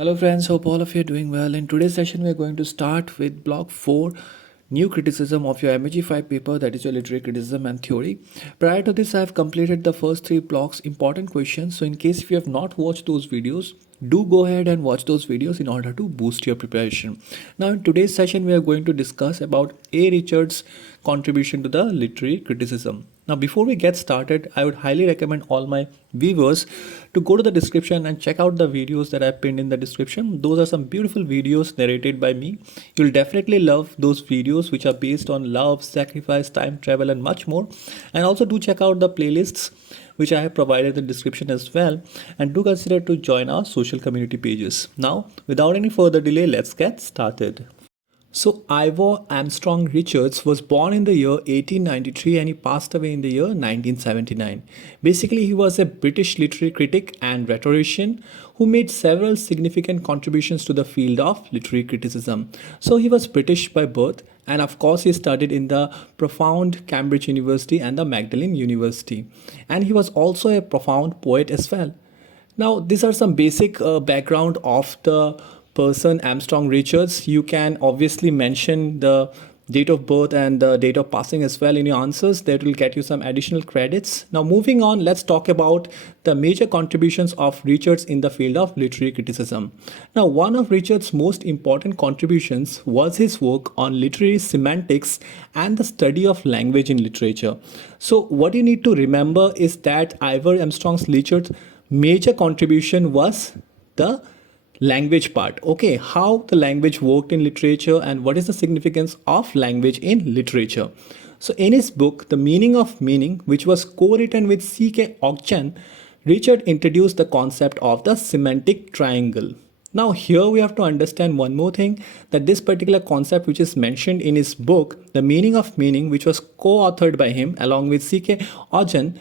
Hello friends, hope all of you are doing well. In today's session, we are going to start with block 4, new criticism of your MEG5 paper, that is your literary criticism and theory. Prior to this, I have completed the first 3 blocks, important questions. So in case if you have not watched those videos, do go ahead and watch those videos in order to boost your preparation. Now in today's session, we are going to discuss about A. Richard's contribution to the literary criticism. Now, before we get started, I would highly recommend all my viewers to go to the description and check out the videos that I pinned in the description. Those are some beautiful videos narrated by me. You'll definitely love those videos which are based on love, sacrifice, time travel, and much more. And also do check out the playlists which I have provided in the description as well. And do consider to join our social community pages. Now, without any further delay, let's get started. So Ivor Armstrong Richards was born in the year 1893 and he passed away in the year 1979. Basically, he was a British literary critic and rhetorician who made several significant contributions to the field of literary criticism. So he was British by birth, and of course he studied in the profound Cambridge University and the Magdalen University. And he was also a profound poet as well. Now, these are some basic background of the person Armstrong Richards. You can obviously mention the date of birth and the date of passing as well in your answers. That will get you some additional credits. Now, moving on, let's talk about the major contributions of Richards in the field of literary criticism. Now, one of Richards' most important contributions was his work on literary semantics and the study of language in literature. So, what you need to remember is that Ivor Armstrong's Richards' major contribution was the language part. Okay, how the language worked in literature and what is the significance of language in literature. So in his book The Meaning of Meaning, which was co-written with C.K. Ogden, Richard introduced the concept of the semantic triangle. Now here we have to understand one more thing, that this particular concept which is mentioned in his book The Meaning of Meaning, which was co-authored by him along with C.K. Ogden,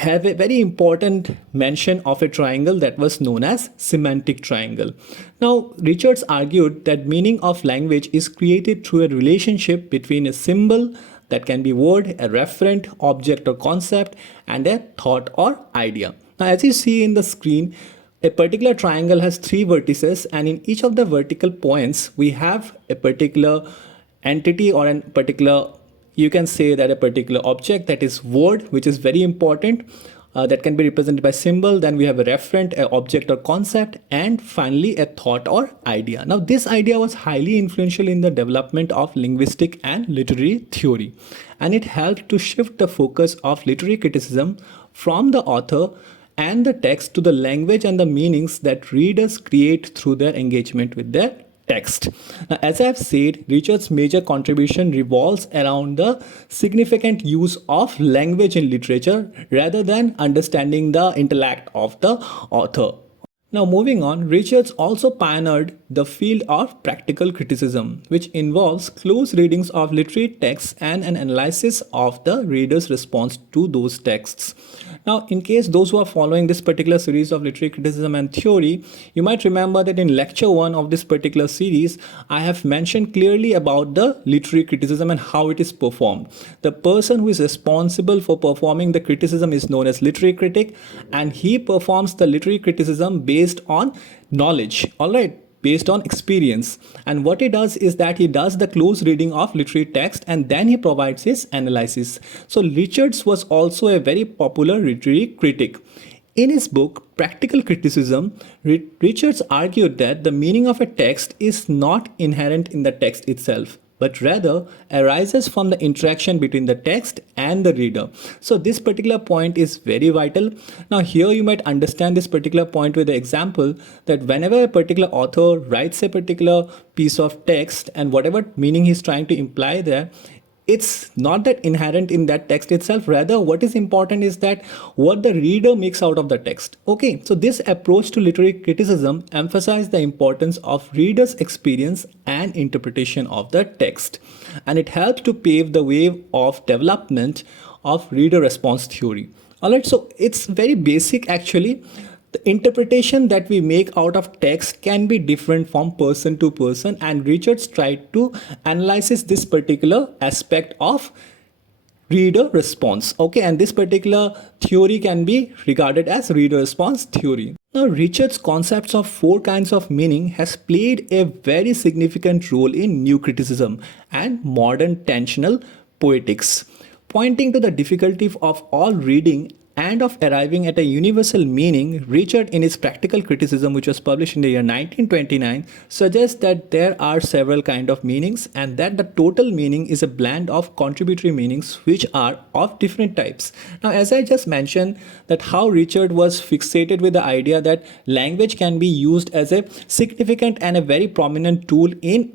have a very important mention of a triangle that was known as semantic triangle. Now, Richards argued that meaning of language is created through a relationship between a symbol, that can be word, a referent, object or concept, and a thought or idea. Now, as you see in the screen, a particular triangle has 3 vertices, and in each of the vertical points, we have a particular entity or a particular, you can say that a particular object, that is word, which is very important, that can be represented by symbol. Then we have a referent, an object or concept, and finally a thought or idea. Now this idea was highly influential in the development of linguistic and literary theory, and it helped to shift the focus of literary criticism from the author and the text to the language and the meanings that readers create through their engagement with their text. Now, as I have said, Richard's major contribution revolves around the significant use of language in literature rather than understanding the intellect of the author. Now moving on, Richards also pioneered the field of practical criticism, which involves close readings of literary texts and an analysis of the reader's response to those texts. Now, in case those who are following this particular series of literary criticism and theory, you might remember that in lecture 1 of this particular series, I have mentioned clearly about the literary criticism and how it is performed. The person who is responsible for performing the criticism is known as literary critic, and he performs the literary criticism based on knowledge, all right, based on experience. And what he does is that he does the close reading of literary text and then he provides his analysis. So Richards was also a very popular literary critic. In his book Practical Criticism, Richards argued that the meaning of a text is not inherent in the text itself, but rather arises from the interaction between the text and the reader. So this particular point is very vital. Now here you might understand this particular point with the example that whenever a particular author writes a particular piece of text and whatever meaning he's trying to imply there, it's not that inherent in that text itself. Rather, what is important is that what the reader makes out of the text. Okay, so this approach to literary criticism emphasizes the importance of reader's experience and interpretation of the text, and it helps to pave the way of development of reader response theory. All right, so it's very basic actually. The interpretation that we make out of text can be different from person to person, and Richards tried to analyze this particular aspect of reader response. Okay, and this particular theory can be regarded as reader response theory. Now, Richard's concepts of four kinds of meaning has played a very significant role in new criticism and modern tensional poetics, pointing to the difficulty of all reading and of arriving at a universal meaning. Richard, in his practical criticism, which was published in the year 1929, suggests that there are several kinds of meanings and that the total meaning is a blend of contributory meanings which are of different types. Now, as I just mentioned, that how Richard was fixated with the idea that language can be used as a significant and a very prominent tool in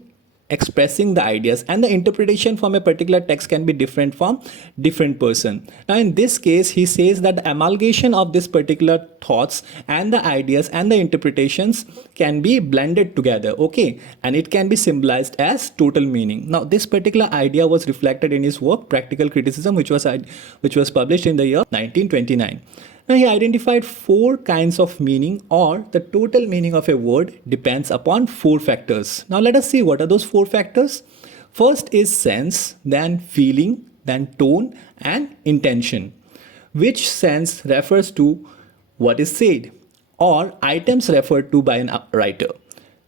expressing the ideas, and the interpretation from a particular text can be different from different person. Now in this case he says that the amalgamation of this particular thoughts and the ideas and the interpretations can be blended together, okay, and it can be symbolized as total meaning. Now this particular idea was reflected in his work Practical Criticism, which was published in the year 1929. Now he identified four kinds of meaning, or the total meaning of a word depends upon four factors. Now let us see what are those four factors. First is sense, then feeling, then tone and intention. Which sense refers to what is said or items referred to by a writer.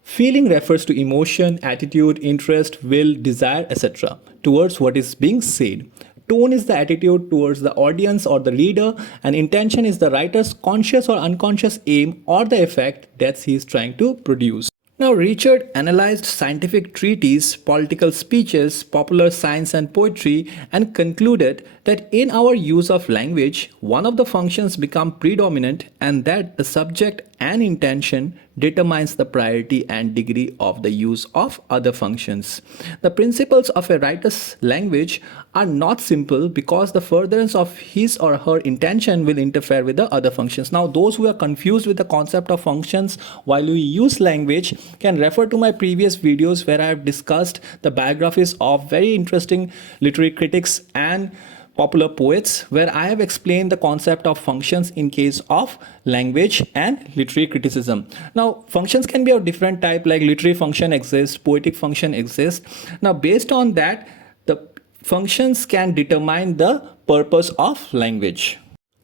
Feeling refers to emotion, attitude, interest, will, desire, etc. towards what is being said. Tone is the attitude towards the audience or the reader, and intention is the writer's conscious or unconscious aim or the effect that he is trying to produce. Now, Richard analyzed scientific treatises, political speeches, popular science and poetry, and concluded that in our use of language, one of the functions become predominant, and that the subject and intention determines the priority and degree of the use of other functions. The principles of a writer's language are not simple because the furtherance of his or her intention will interfere with the other functions. Now, those who are confused with the concept of functions while we use language can refer to my previous videos where I have discussed the biographies of very interesting literary critics and popular poets, where I have explained the concept of functions in case of language and literary criticism. Now, functions can be of different type, like literary function exists, poetic function exists. Now, based on that, the functions can determine the purpose of language.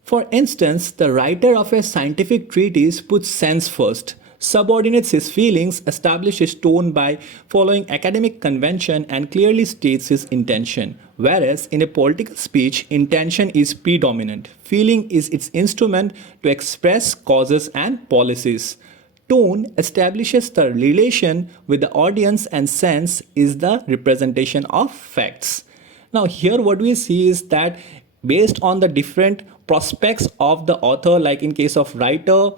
For instance, the writer of a scientific treatise puts sense first, subordinates his feelings, establishes tone by following academic convention, and clearly states his intention. Whereas in a political speech, intention is predominant. Feeling is its instrument to express causes and policies. Tone establishes the relation with the audience, and sense is the representation of facts. Now here what we see is that based on the different prospects of the author, like in case of writer,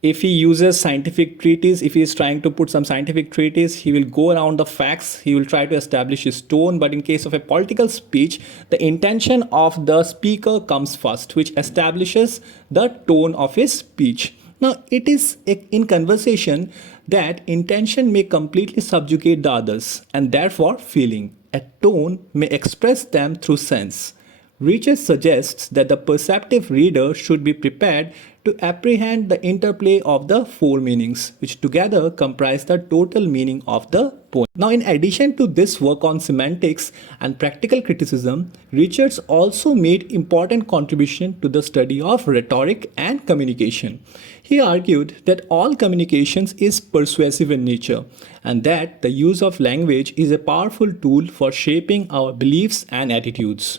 if he uses scientific treatise, if he is trying to put some scientific treatise, he will go around the facts, he will try to establish his tone. But in case of a political speech, the intention of the speaker comes first, which establishes the tone of his speech. Now, it is in conversation that intention may completely subjugate the others, and therefore feeling. A tone may express them through sense. Richard suggests that the perceptive reader should be prepared to apprehend the interplay of the four meanings, which together comprise the total meaning of the poem. Now, in addition to this work on semantics and practical criticism, Richards also made important contribution to the study of rhetoric and communication. He argued that all communications is persuasive in nature, and that the use of language is a powerful tool for shaping our beliefs and attitudes.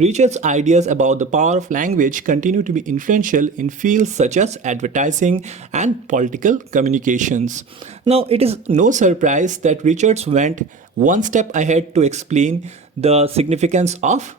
Richard's ideas about the power of language continue to be influential in fields such as advertising and political communications. Now, it is no surprise that Richards went one step ahead to explain the significance of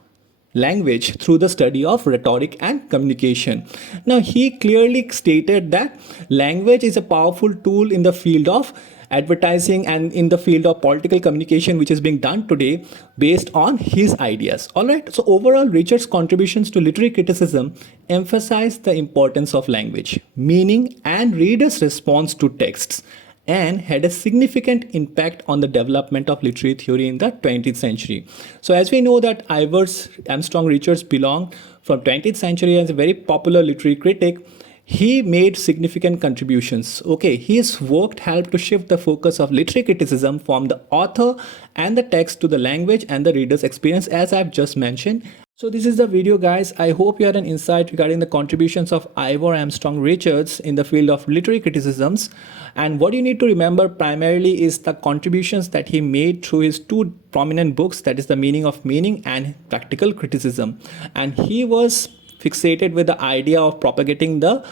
language through the study of rhetoric and communication. Now, he clearly stated that language is a powerful tool in the field of advertising and in the field of political communication, which is being done today based on his ideas. All right. So overall, Richard's contributions to literary criticism emphasize the importance of language, meaning, and readers' response to texts, and had a significant impact on the development of literary theory in the 20th century. So as we know that Ivor, Armstrong, Richards belong from 20th century as a very popular literary critic. He made significant contributions. Okay, his work helped to shift the focus of literary criticism from the author and the text to the language and the reader's experience, as I've just mentioned. So this is the video, guys. I hope you had an insight regarding the contributions of Ivor Armstrong Richards in the field of literary criticisms. And what you need to remember primarily is the contributions that he made through his two prominent books, that is The Meaning of Meaning and Practical Criticism. And he was fixated with the idea of propagating the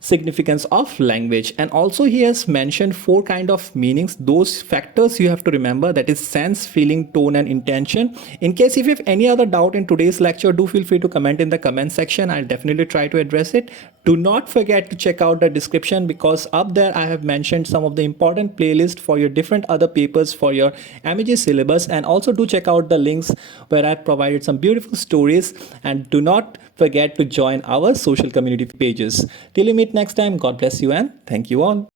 significance of language, and also he has mentioned four kind of meanings. Those factors you have to remember, that is sense, feeling, tone and intention. In case if you have any other doubt in today's lecture, do feel free to comment in the comment section. I'll definitely try to address it. Do not forget to check out the description, because up there I have mentioned some of the important playlists for your different other papers for your MEG syllabus, and also do check out the links where I provided some beautiful stories. And do not forget to join our social community pages. Till we meet next time, God bless you and thank you all.